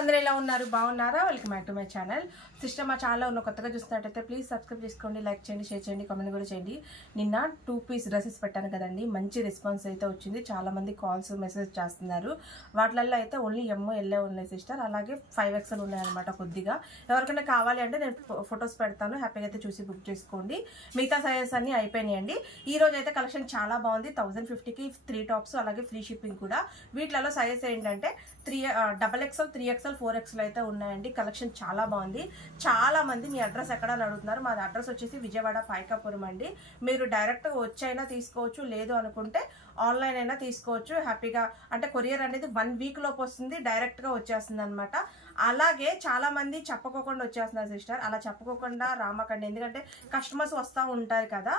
అందరూ ఎలా ఉన్నారు? బాగున్నారా? Welcome back to my channel. Sister మా ఛానల్లో ఉన్న కొత్తగా చూస్తున్నట్టయితే ప్లీజ్ సబ్స్క్రైబ్ చేసుకోండి, లైక్ చేయండి, షేర్ చేయండి, కామెంట్ కూడా చేయండి. నిన్న 2 పీస్ డ్రెస్సెస్ పెట్టాను కదండి, మంచి రెస్పాన్స్ అయితే వచ్చింది. చాలా మంది కాల్స్ మెసేజ్ చేస్తున్నారు. వాటిల్లో అయితే ఓన్లీ ML ఉన్నాయి సిస్టర్, అలాగే 5XL ఉన్నాయన్నమాట. కొద్దిగా ఎవరికైనా కావాలి అంటే నేను ఫొటోస్ పెడతాను, హ్యాపీగా అయితే చూసి బుక్ చేసుకోండి. మిగతా సైజెస్ అన్ని అయిపోయినాయండి. ఈ రోజు అయితే కలెక్షన్ చాలా బాగుంది. 1050కి 3 టాప్స్, అలాగే ఫ్రీ షిప్పింగ్ కూడా. వీటిలో సైజెస్ ఏంటంటే XXL, 3XL, 4XL అయితే ఉన్నాయండి. కలెక్షన్ చాలా బాగుంది. చాలా మంది మీ అడ్రస్ ఎక్కడ అని అడుగుతున్నారు. మాది అడ్రస్ వచ్చేసి విజయవాడ పైకాపురం అండి. మీరు డైరెక్ట్గా వచ్చైనా తీసుకోవచ్చు, లేదు అనుకుంటే ఆన్లైన్ అయినా తీసుకోవచ్చు హ్యాపీగా. అంటే కొరియర్ అనేది 1 వీక్ లోపు వస్తుంది, డైరెక్ట్గా వచ్చేస్తుంది అనమాట. అలాగే చాలా మంది చెప్పకోకుండా వచ్చేస్తున్నారు సిస్టర్. అలా చెప్పకోకుండా రామకండి, ఎందుకంటే కస్టమర్స్ వస్తూ ఉంటారు కదా,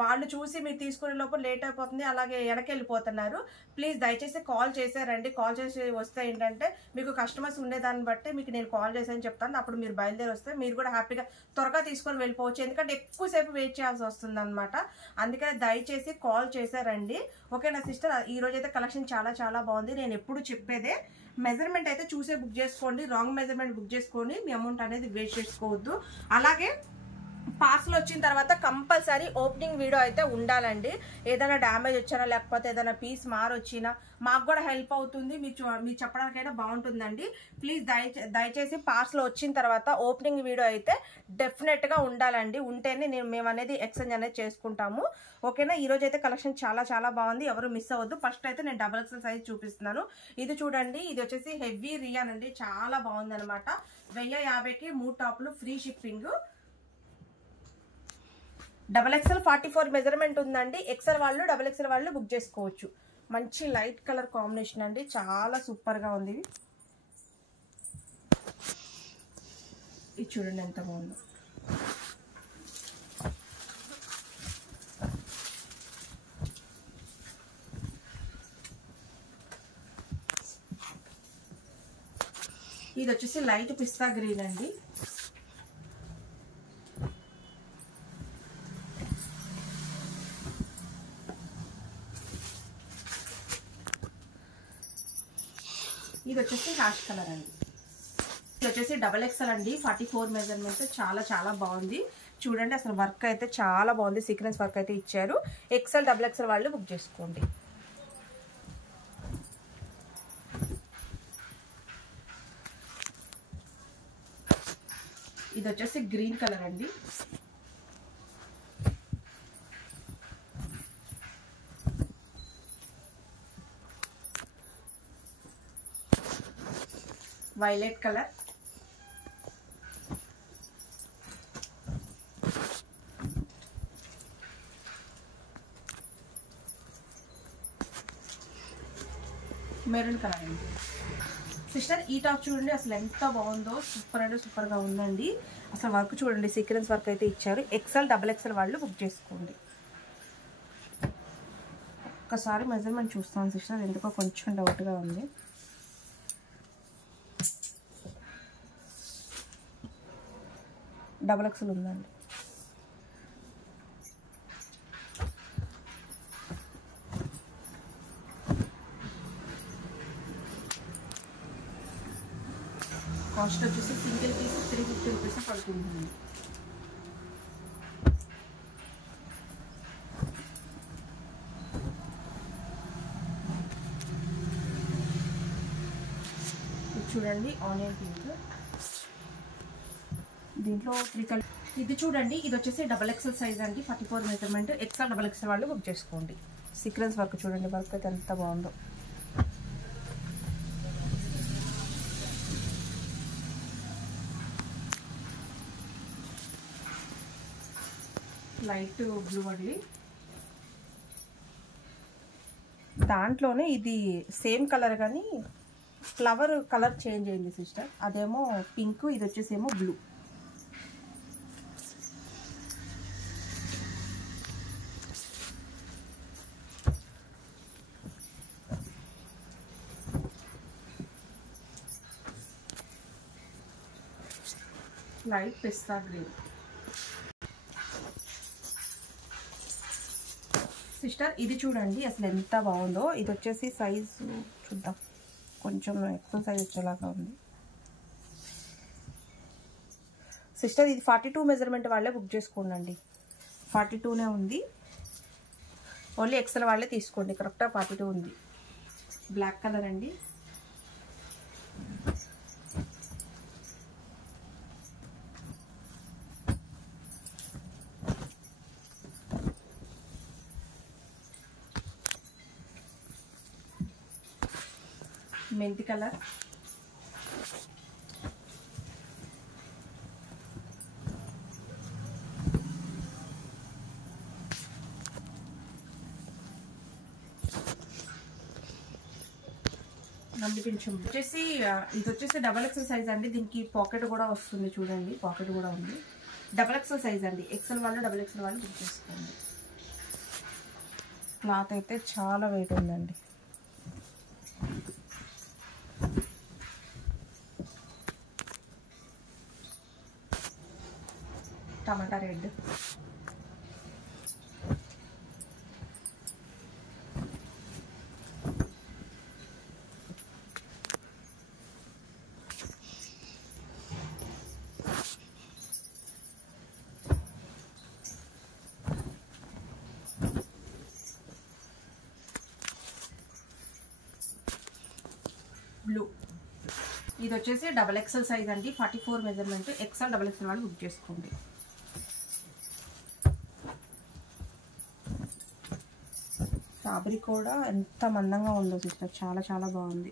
వాళ్ళు చూసి మీరు తీసుకునే లోపు లేట్ అయిపోతుంది, అలాగే వెనక్కి వెళ్ళిపోతున్నారు. ప్లీజ్ దయచేసి కాల్ చేసారండి. కాల్ చేసి వస్తే ఏంటంటే మీకు కస్టమర్స్ ఉండేదాన్ని బట్టి మీకు నేను కాల్ చేసాను చెప్తాను. అప్పుడు మీరు బయలుదేరి వస్తే మీరు కూడా హ్యాపీగా త్వరగా తీసుకొని వెళ్ళిపోవచ్చు, ఎందుకంటే ఎక్కువసేపు వెయిట్ చేయాల్సి వస్తుంది అనమాట. అందుకని దయచేసి కాల్ చేసారండి. ఓకేనా సిస్టర్? ఈ రోజు అయితే కలెక్షన్ చాలా చాలా బాగుంది. నేను ఎప్పుడు చెప్పేదే, మెజర్మెంట్ అయితే చూసే బుక్ చేసుకోండి. రాంగ్ మెజర్మెంట్ బుక్ చేసుకొని మీ అమౌంట్ అనేది వేస్ట్ చేసుకోవద్దు. అలాగే పార్సల్ వచ్చిన తర్వాత కంపల్సరీ ఓపెనింగ్ వీడియో అయితే ఉండాలండి. ఏదైనా డ్యామేజ్ వచ్చినా, లేకపోతే ఏదైనా పీస్ మారొచ్చినా మాకు కూడా హెల్ప్ అవుతుంది, మీరు చెప్పడానికైనా బాగుంటుందండి. ప్లీజ్ దయచేసి పార్సల్ వచ్చిన తర్వాత ఓపెనింగ్ వీడియో అయితే డెఫినెట్గా ఉండాలండి. ఉంటేనే మేము అనేది ఎక్స్చేంజ్ అనేది చేసుకుంటాము. ఓకేనా? ఈరోజు అయితే కలెక్షన్ చాలా చాలా బాగుంది, ఎవరు మిస్ అవ్వద్దు. ఫస్ట్ అయితే నేను XXL సైజ్ చూపిస్తున్నాను. ఇది చూడండి, ఇది వచ్చేసి హెవీ రియాన్ అండి, చాలా బాగుంది అనమాట. 1050కి 3 టాప్లు, ఫ్రీ షిప్పింగ్. XXL 44 మెజర్మెంట్ ఉందండి. XL వాళ్ళు, XXL వాళ్ళు బుక్ చేసుకోవచ్చు. మంచి లైట్ కలర్ కాంబినేషన్ అండి, చాలా సూపర్ గా ఉంది. ఇది చూడండి ఎంత బాగుందో. ఇది వచ్చేసి లైట్ పిస్తా గ్రీన్ అండి. ఇది వచ్చేసి హ్యాష్ కలర్ అండి. ఇది వచ్చేసి XXL అండి, 44 మెజర్మెంట్. చాలా చాలా బాగుంది. చూడండి అసలు వర్క్ అయితే చాలా బాగుంది, సీక్వెన్స్ వర్క్ అయితే ఇచ్చారు. XL, XXL వాళ్ళు బుక్ చేసుకోండి. ఇది వచ్చేసి గ్రీన్ కలర్ అండి. Violet colour. మెరూన్ కలర్ అండి. సిస్టర్ ఈ టాప్ చూడండి అసలు ఎంత బాగుందో, సూపర్ అంటే సూపర్ గా ఉందండి. అసలు వర్క్ చూడండి, సీక్వెన్స్ వర్క్ అయితే ఇచ్చారు. XL, XXL వాళ్ళు బుక్ చేసుకోండి. ఒక్కసారి మెజర్మెంట్ చూస్తాను సిస్టర్, ఎందుకో కొంచెం డౌట్ గా ఉంది. XXL ఉందండి. కాస్ట్ వచ్చేసి సింగిల్ పీస్ 350 రూపీస్ పడుతుంది. చూడండి ఆనియన్ పింక్, దీంట్లో 3 కలర్. ఇది చూడండి, ఇది వచ్చేసి XXL సైజ్ అండి, 44 మెజర్మెంట్. XL, XXL వాళ్ళు బుక్ చేసుకోండి. సీక్వెన్స్ వర్క్ చూడండి, వర్క్ అయితే ఎంత బాగుందో. లైట్ బ్లూ అండి. దాంట్లోనే ఇది సేమ్ కలర్ కానీ ఫ్లవర్ కలర్ చేంజ్ అయింది సిస్టర్. అదేమో పింక్, ఇది వచ్చేసేమో బ్లూ. లైట్ పిస్తా గ్రీన్. సిస్టర్ ఇది చూడండి అసలు ఎంత బాగుందో. ఇది వచ్చేసి సైజు చూద్దాం, కొంచెం ఎక్కువ సైజ్ వచ్చేలాగా ఉంది. సిస్టర్ ఇది 42 మెజర్మెంట్ వాళ్ళే బుక్ చేసుకోండి. 42నే ఉంది. ఓన్లీ ఎక్సెల్ వాళ్ళే తీసుకోండి. కరెక్ట్గా 42 ఉంది. బ్లాక్ కలర్ అండి. మెంతి కలర్, కొంచెం వచ్చేసి ఇది వచ్చేసి XXL సైజ్ అండి. దీనికి పాకెట్ కూడా వస్తుంది చూడండి, పాకెట్ కూడా ఉంది. XXL సైజ్ అండి. XL వాళ్ళు XXL వాళ్ళు బుక్ చేసుకోండి. క్లాత్ అయితే చాలా వెయిట్ ఉందండి. టమాటా రెడ్, బ్లూ. ఇది వచ్చేసి XXL సైజ్ అండి. 44 మెజర్మెంట్. XL XXL వాళ్ళు బుక్ చేసుకోండి. ఫ్యాబ్రిక్ కూడా ఎంత మందంగా ఉందో సిస్టర్, చాలా చాలా బాగుంది.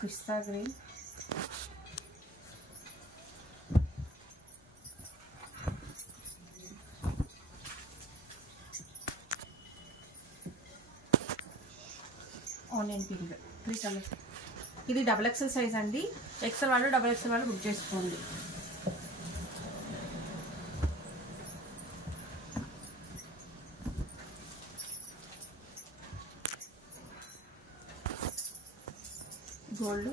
పిస్తా గ్రీన్, ఆనియన్ పింక్, 3 కలర్స్. ఇది XXL సైజ్ అండి. XL వాళ్ళు XXL వాళ్ళు బుక్ చేసుకోండి. గోల్డ్,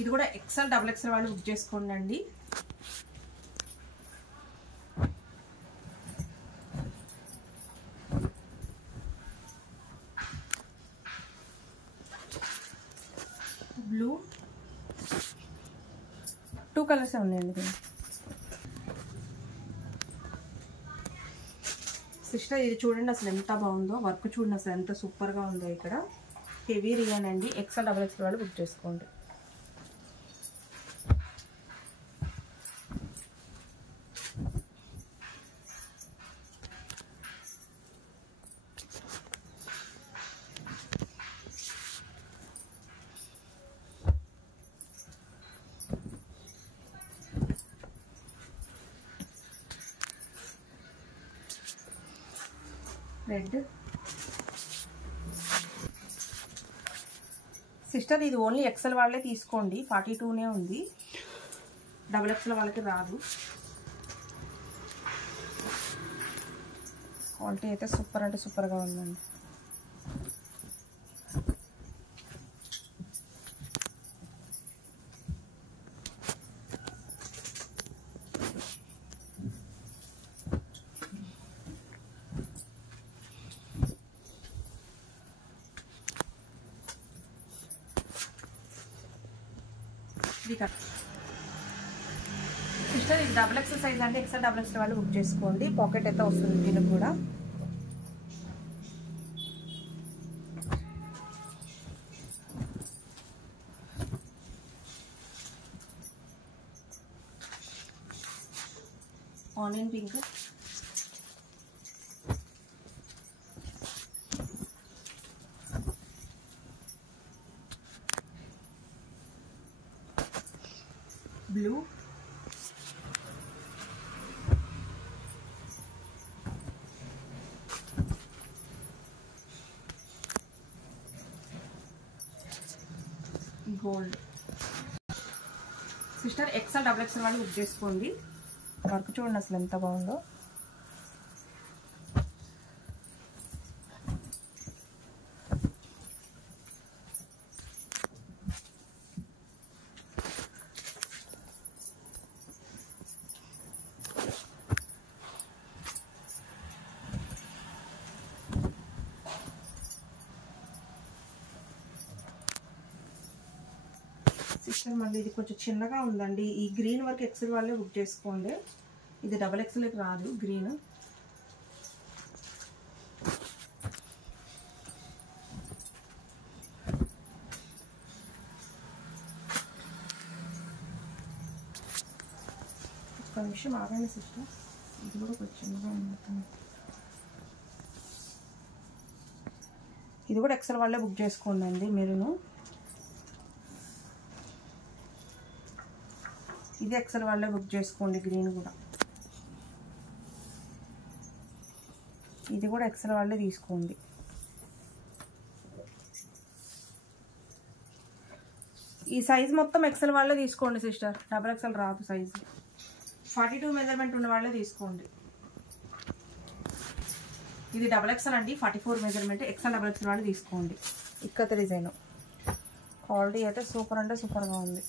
ఇది కూడా XL XXL వాళ్ళు బుక్ చేసుకోండి అండి. బ్లూ, 2 కలర్స్ ఉన్నాయండి. సిస్టర్ ఇది చూడండి అసలు ఎంత బాగుందో, వర్క్ చూడండి అసలు ఎంత సూపర్గా ఉందో. ఇక్కడ హెవీ రియాన్ అండి. XL XXL వాళ్ళు బుక్ చేసుకోండి. రెడ్. సిస్టర్ ఇది ఓన్లీ XL వాళ్ళే తీసుకోండి. 42నే ఉంది. XXL వాళ్ళకి రాదు. క్వాలిటీ అయితే సూపర్ అంటే సూపర్గా ఉందండి. సిస్టర్ ఇది XXL సైజ్ అంటే XL XXL వాళ్ళు బుక్ చేసుకోండి. పాకెట్ అయితే వస్తుంది దీనికి కూడా. Onion pink, blue, gold. Sister XL double XL వాళ్ళు బుక్ చేసుకోండి. వర్క్ చూడండి అసలు ఎంత బాగుందో. సిస్టర్ మళ్ళీ ఇది కొంచెం చిన్నగా ఉందండి. ఈ గ్రీన్ వర్క్ ఎక్సెల్ వాళ్ళే బుక్ చేసుకోండి. ఇది డబల్ ఎక్సెల్కి రాదు గ్రీన్. ఒక్క నిమిషం ఆగండి సిస్టర్, ఇది కూడా కొంచెం చిన్నగా ఉంది. ఇది కూడా ఎక్సెల్ వాళ్ళే బుక్ చేసుకోండి అండి. మీరును ఇది ఎక్సెల్ వాళ్ళే బుక్ చేసుకోండి. గ్రీన్ కూడా, ఇది కూడా ఎక్సెల్ వాళ్ళే తీసుకోండి. ఈ సైజ్ మొత్తం ఎక్సెల్ వాళ్ళే తీసుకోండి సిస్టర్, డబల్ ఎక్సెల్ రాదు సైజు. 42 మెజర్మెంట్ ఉన్న వాళ్ళే తీసుకోండి. ఇది డబల్ ఎక్సెల్ అండి, 44 మెజర్మెంట్. ఎక్సెల్ డబల్ ఎక్సెల్ వాళ్ళు తీసుకోండి. ఇక్కత డిజైన్ క్వాలిటీ అయితే సూపర్ అంటే సూపర్గా ఉంది.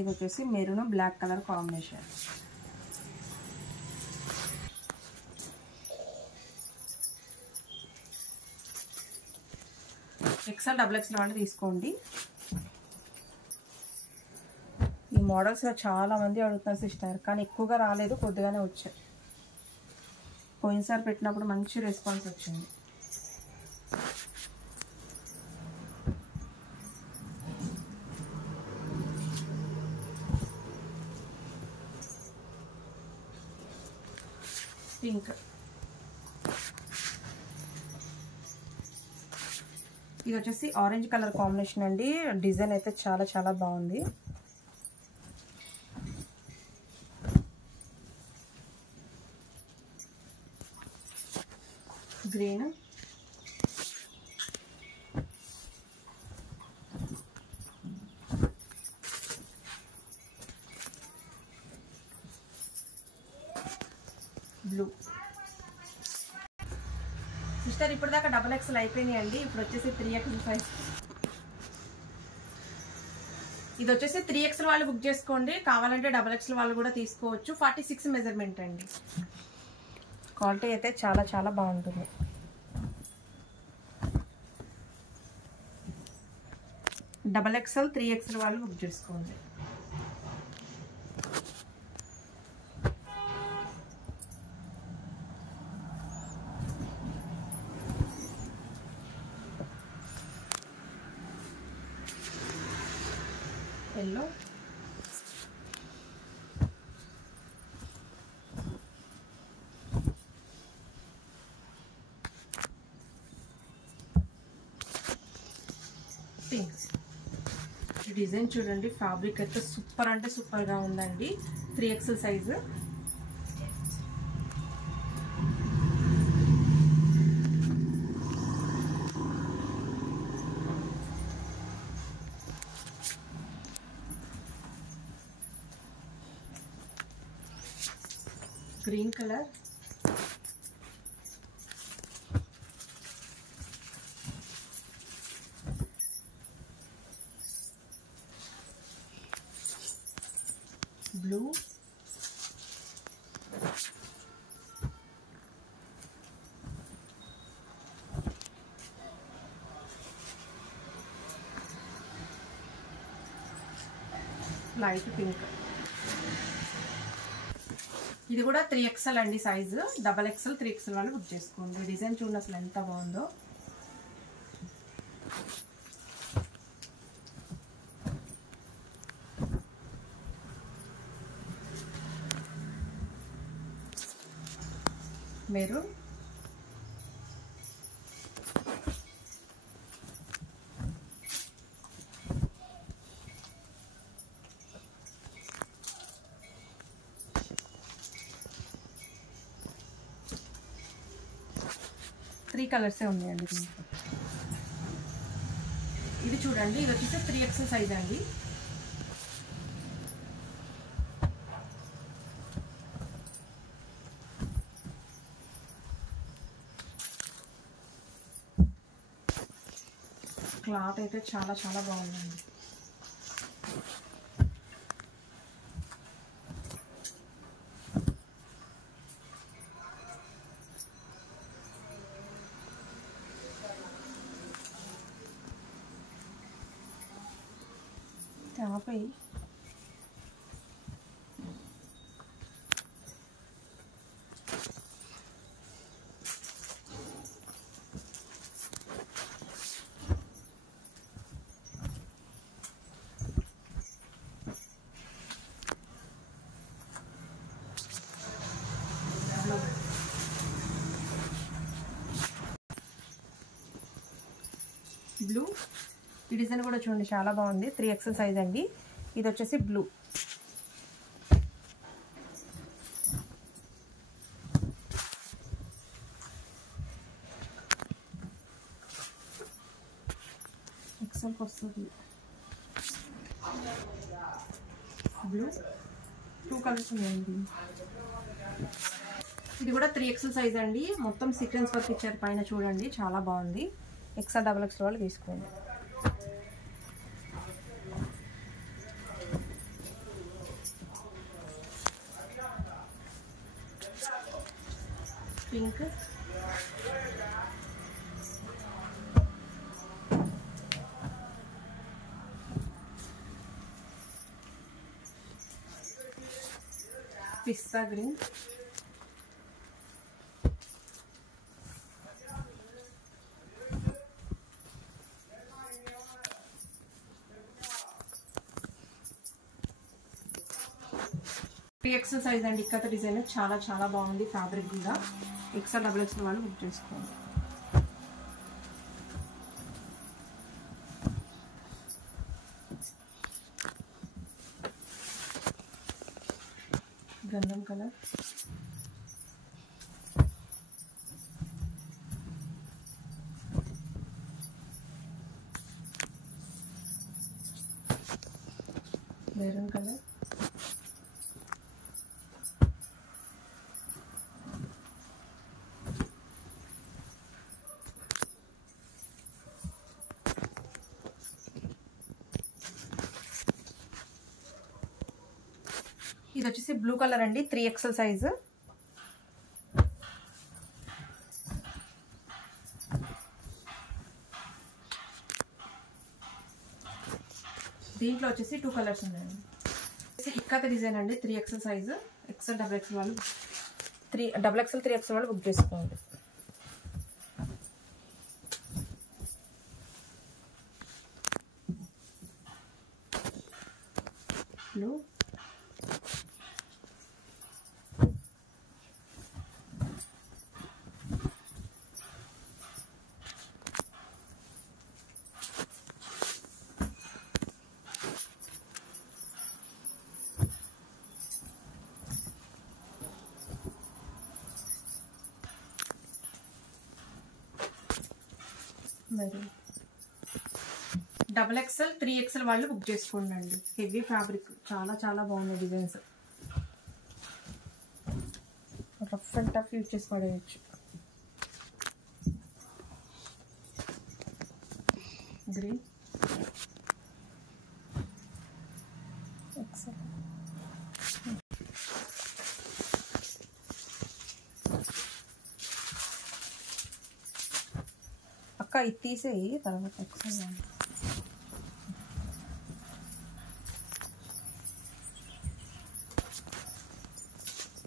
ఇది వచ్చేసి maroon black colour combination. XL double XL వాళ్ళు తీసుకోండి. ఈ మోడల్స్లో చాలా మంది అడుగుతున్నారు సిస్టర్, కానీ ఎక్కువగా రాలేదు, కొద్దిగానే వచ్చాయి. పోయినసారి పెట్టినప్పుడు మంచి రెస్పాన్స్ వచ్చింది. పింక్, ఇది వచ్చేసి ఆరెంజ్ కలర్ కాంబినేషన్ అండి. డిజైన్ అయితే చాలా చాలా బాగుంది. Green, blue. సిస్టర్ ఇప్పుడు దాకా డబల్ ఎక్సెల్ అయిపోయినాయి అండి. ఇప్పుడు వచ్చేసి 3XL సైజ్. ఇది వచ్చేసి 3XL వాళ్ళు బుక్ చేసుకోండి. కావాలంటే డబల్ ఎక్సెల్ వాళ్ళు కూడా తీసుకోవచ్చు. 46 మెజర్మెంట్ అండి. క్వాలిటీ అయితే చాలా చాలా బాగుంటుంది. డబల్ ఎక్సెల్ 3XL వాళ్ళు బుక్ చేసుకోండి. Yellow, pink. ఈ డిజైన్ చూడండి, ఫ్యాబ్రిక్ అయితే సూపర్ అంటే సూపర్గా ఉందండి. 3XL size. Green colour, blue, light pink. ఇది కూడా 3XL అండి సైజు. డబల్ ఎక్సెల్ 3XL వాళ్ళు బుక్ చేసుకోండి. డిజైన్ చూడండి అసలు ఎంత బాగుందో. మెరూన్, 3 కలర్సే ఉన్నాయండి దీంట్లో. ఇది చూడండి, ఇది వచ్చేసి 3XL సైజ్ అండి. క్లాత్ అయితే చాలా చాలా బాగుందండి. ఆపై బ్లూ. ఈ డిజైన్ కూడా చూడండి చాలా బాగుంది. 3XL సైజ్ అండి. ఇది వచ్చేసి బ్లూ. ఎక్సెల్కి వస్తుంది బ్లూ. 2 కలర్స్ ఉన్నాయండి. ఇది కూడా 3XL సైజ్ అండి. మొత్తం సీక్వెన్స్ వర్క్ ఇచ్చారు పైన, చూడండి చాలా బాగుంది. XL XXL వాళ్ళు తీసుకోండి. పింక్, పిస్తా గ్రీన్, XL సైజ్ అండి. ఇక్కత డిజైన్ చాలా చాలా బాగుంది. ఫ్యాబ్రిక్ కూడా XL XXL వాళ్ళు బుక్ చేసుకోండి. గంధం కలర్, మెరూన్ కలర్, ఇది వచ్చేసి బ్లూ కలర్ అండి. 3XL size. దీంట్లో వచ్చేసి 2 కలర్స్ ఉన్నాయండి. ఇక్కత డిజైన్ అండి. 3XL size. XL XXL వాళ్ళు XXL 3XL వాళ్ళు బుక్ చేసుకోండి. బ్లూ, మరి XXL 3XL వాళ్ళు బుక్ చేసుకోండి అండి. హెవీ ఫ్యాబ్రిక్, చాలా చాలా బాగున్నాయి designs. Rough and tough use చేసి పడేయచ్చు. గ్రీన్, XL, అక్క ఇది తీసేయి తర్వాత XL.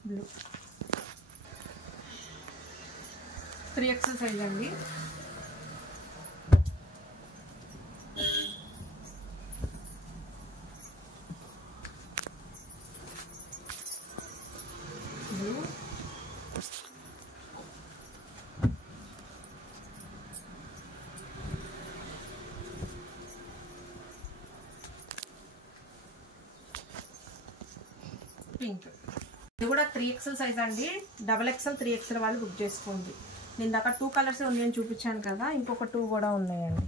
బ్లూ, 3XL సైజ్ అండి. Blue, pink. ఇది కూడా 3XL సైజ్ అండి. XXL 3XL వాళ్ళు బుక్ చేసుకోండి. నేను దాకా 2 కలర్స్ ఉన్నాయని చూపించాను కదా, ఇంకొక 2 కూడా ఉన్నాయండి.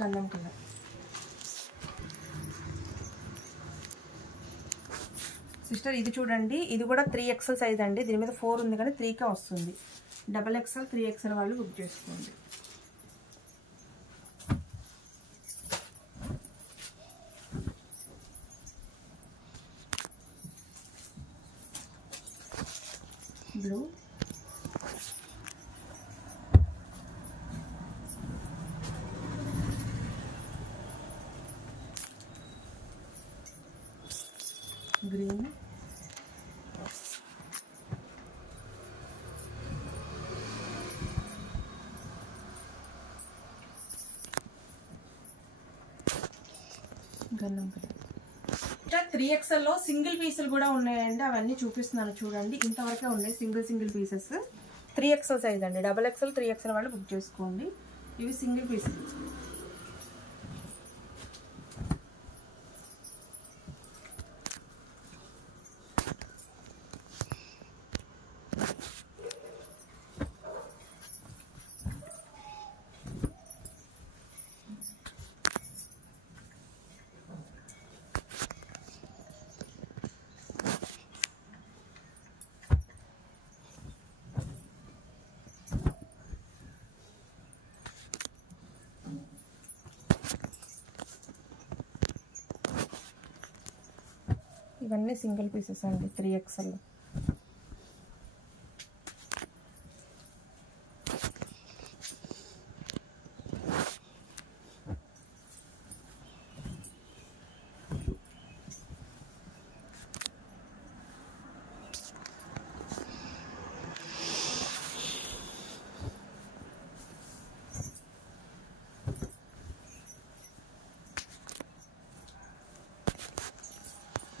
గంధం కలర్. సిస్టర్ ఇది చూడండి, ఇది కూడా 3XL సైజ్ అండి. దీని మీద 4 ఉంది కానీ 3కే వస్తుంది. XXL 3XL వాళ్ళు బుక్ చేసుకోండి. బ్లూ, గ్రీన్, గంధం కలర్. 3XL లో సింగిల్ పీసులు కూడా ఉన్నాయండి, అవన్నీ చూపిస్తున్నాను చూడండి. ఇంతవరకే ఉన్నాయి సింగిల్ పీసెస్. 3XL సైజ్ అండి. XXL 3XL వాళ్ళు బుక్ చేసుకోండి. ఇవి సింగిల్ పీసులు. ఇవన్నీ సింగిల్ పీసెస్ అండి 3XL.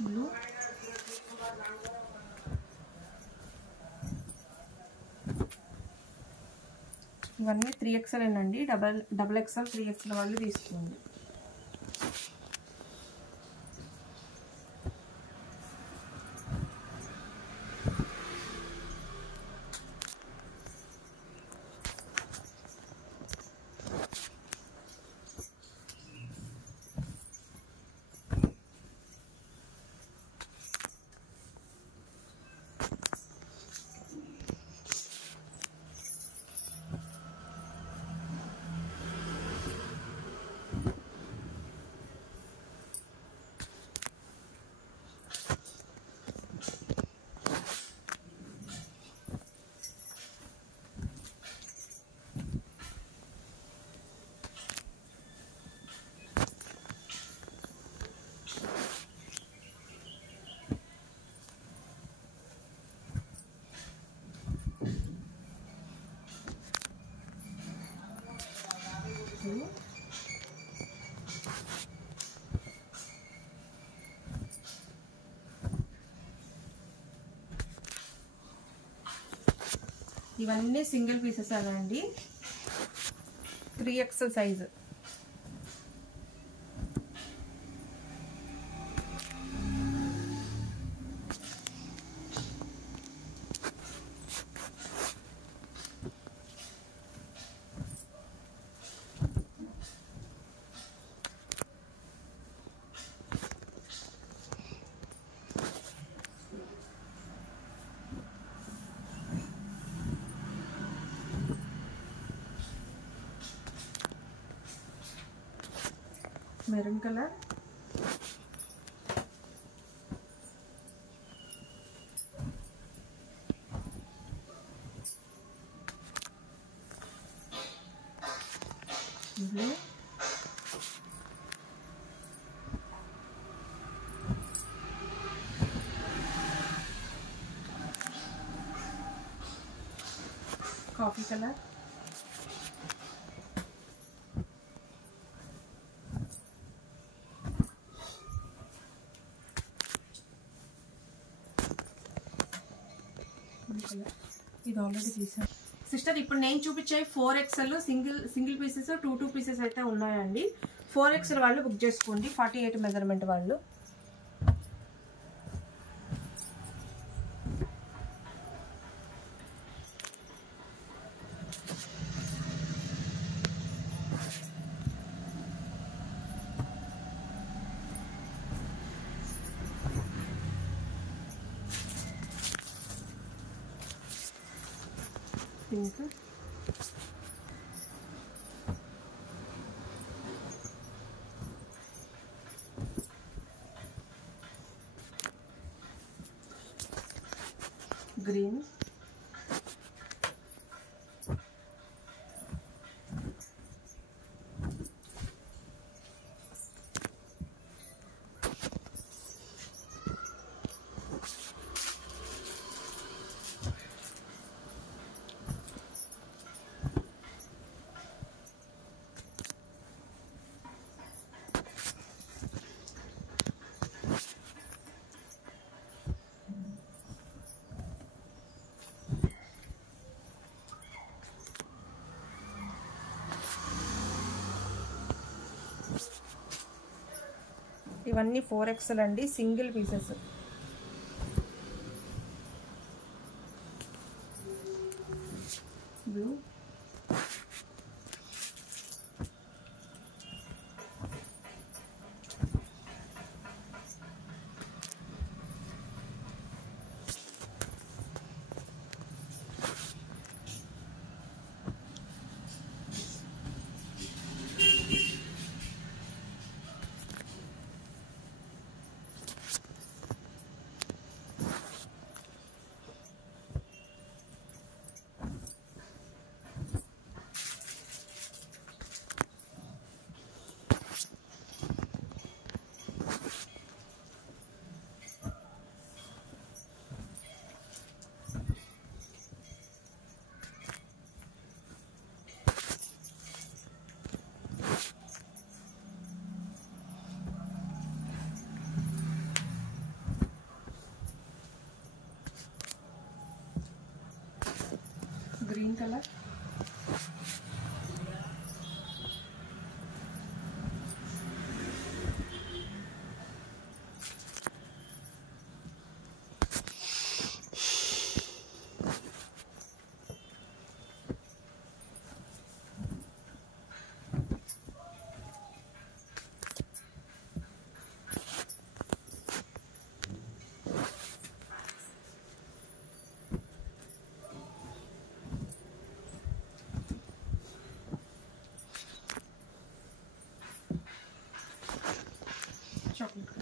బ్లూ, ఇవన్నీ 3XL అండి. XXL 3XL వాళ్ళు తీసుకోండి. ఇవన్నీ సింగిల్ పీసెస్ అండి. 3XL size. Maroon colour, blue, coffee colour, ఇది ఆల్రెడీ తీసాను సిస్టర్. ఇప్పుడు నేను చూపించే 4XL సింగిల్ పీసెస్ 2 పీసెస్ అయితే ఉన్నాయండి. 4XL వాళ్ళు బుక్ చేసుకోండి. 48 మెజర్మెంట్ వాళ్ళు. పింక్, గ్రీన్, ఇవన్నీ 4XL అండి, single pieces. Blue, green colour, chocolate.